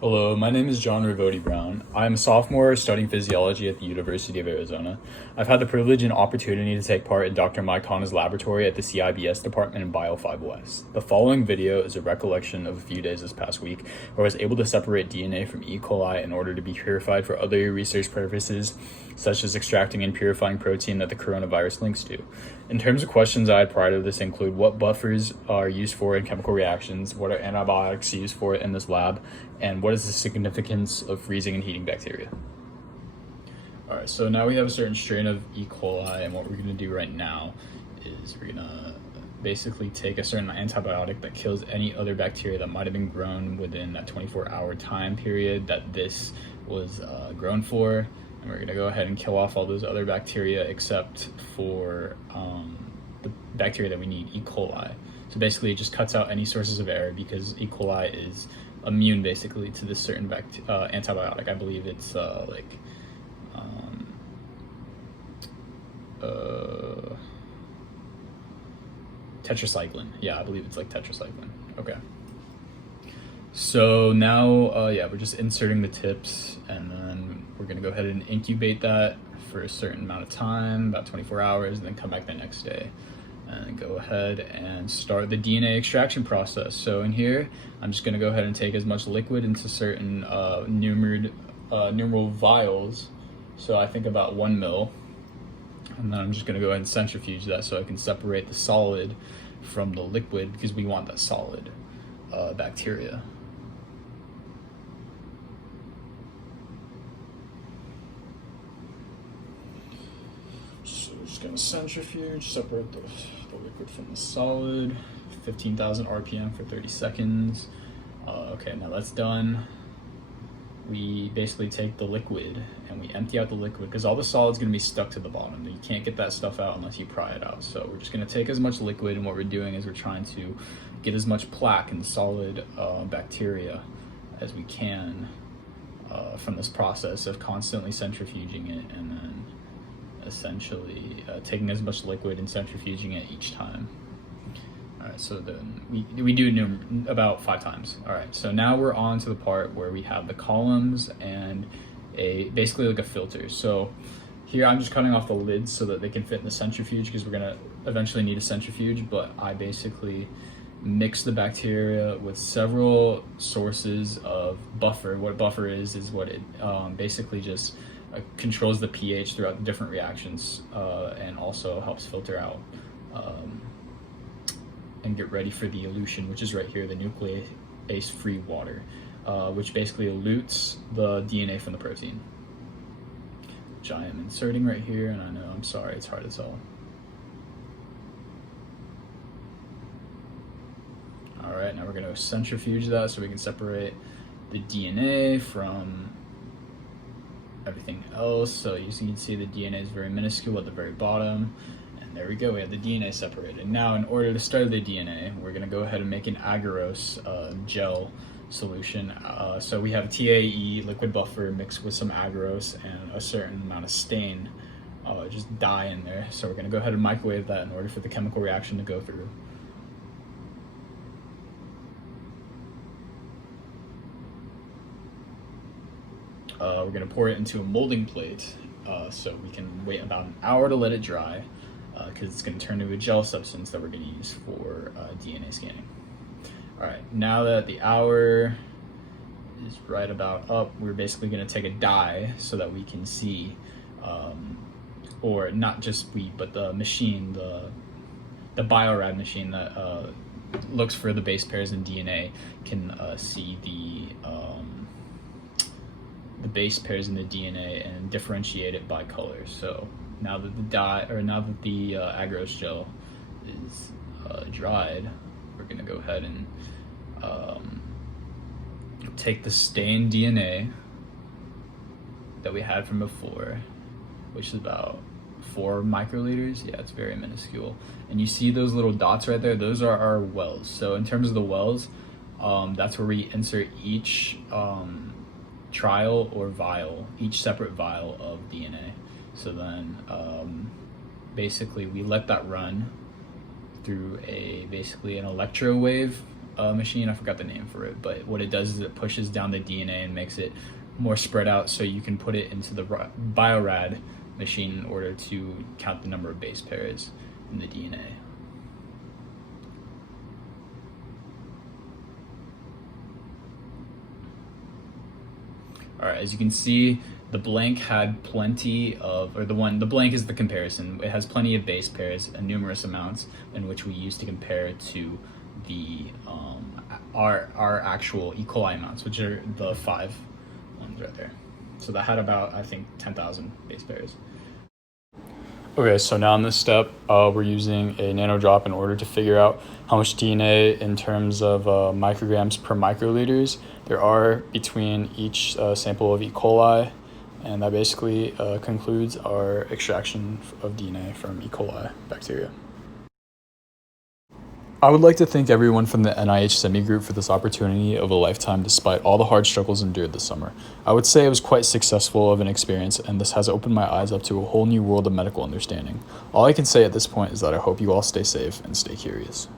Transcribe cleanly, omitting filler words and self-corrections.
Hello, my name is John Rivodi Brown. I'm a sophomore studying physiology at the University of Arizona. I've had the privilege and opportunity to take part in Dr. Mike Hanna's laboratory at the CIBS department in Bio 5 West. The following video is a recollection of a few days this past week where I was able to separate DNA from E. coli in order to be purified for other research purposes, such as extracting and purifying protein that the coronavirus links to. In terms of questions I had prior to this include what buffers are used for in chemical reactions, what are antibiotics used for in this lab, and what is the significance of freezing and heating bacteria. All right, so now we have a certain strain of E. coli, and what we're gonna do right now is we're gonna basically take a certain antibiotic that kills any other bacteria that might have been grown within that 24-hour time period that this was grown for. And we're gonna go ahead and kill off all those other bacteria except for the bacteria that we need, E. coli. So basically it just cuts out any sources of error because E. coli is immune basically to this certain antibiotic. I believe it's tetracycline. Yeah, I believe it's like tetracycline. Okay. So now, we're just inserting the tips, and then we're gonna go ahead and incubate that for a certain amount of time, about 24 hours, and then come back the next day and go ahead and start the DNA extraction process. So in here, I'm just gonna go ahead and take as much liquid into certain numeral vials. So I think about 1 ml, and then I'm just gonna go ahead and centrifuge that so I can separate the solid from the liquid because we want that solid bacteria. So we're just gonna centrifuge, separate the liquid from the solid, 15,000 RPM for 30 seconds. Okay, now that's done. We basically take the liquid and we empty out the liquid because all the solid's gonna be stuck to the bottom. You can't get that stuff out unless you pry it out. So we're just gonna take as much liquid, and what we're doing is we're trying to get as much plaque and solid bacteria as we can from this process of constantly centrifuging it, and then essentially taking as much liquid and centrifuging it each time. All right, so then we do it about 5 times. All right, so now we're on to the part where we have the columns and basically like a filter. So here I'm just cutting off the lids so that they can fit in the centrifuge because we're gonna eventually need a centrifuge, but I basically mix the bacteria with several sources of buffer. What buffer is what it basically just controls the pH throughout the different reactions and also helps filter out and get ready for the elution, which is right here, the nuclease-free water, which basically elutes the DNA from the protein, which I am inserting right here, and I know, I'm sorry, it's hard to tell. All right, now we're gonna centrifuge that so we can separate the DNA from everything else. So you can see the DNA is very minuscule at the very bottom. And there we go, we have the DNA separated. Now in order to start the DNA, we're gonna go ahead and make an agarose gel solution. So we have TAE liquid buffer mixed with some agarose and a certain amount of stain, just dye in there. So we're gonna go ahead and microwave that in order for the chemical reaction to go through. We're gonna pour it into a molding plate so we can wait about an hour to let it dry because it's gonna turn into a gel substance that we're gonna use for DNA scanning. All right, now that the hour is right about up, we're basically gonna take a dye so that we can see, or not just we, but the machine, the Biorad machine that looks for the base pairs in DNA can see the base pairs in the DNA and differentiate it by color. So now that the agarose gel is dried, we're gonna go ahead and take the stained DNA that we had from before, which is about 4 microliters. Yeah, it's very minuscule. And you see those little dots right there? Those are our wells. So in terms of the wells, that's where we insert each trial or vial, each separate vial of DNA. So then basically we let that run through basically an electrowave machine. I forgot the name for it, but what it does is it pushes down the DNA and makes it more spread out, so you can put it into the biorad machine in order to count the number of base pairs in the DNA. All right, as you can see, the blank had plenty of, the blank is the comparison. It has plenty of base pairs and numerous amounts in which we use to compare to the our actual E. coli amounts, which are the 5 ones right there. So that had about, I think, 10,000 base pairs. Okay, so now in this step, we're using a nanodrop in order to figure out how much DNA in terms of micrograms per microliters there are between each sample of E. coli, and that basically concludes our extraction of DNA from E. coli bacteria. I would like to thank everyone from the NIH SEMI group for this opportunity of a lifetime despite all the hard struggles endured this summer. I would say it was quite successful of an experience, and this has opened my eyes up to a whole new world of medical understanding. All I can say at this point is that I hope you all stay safe and stay curious.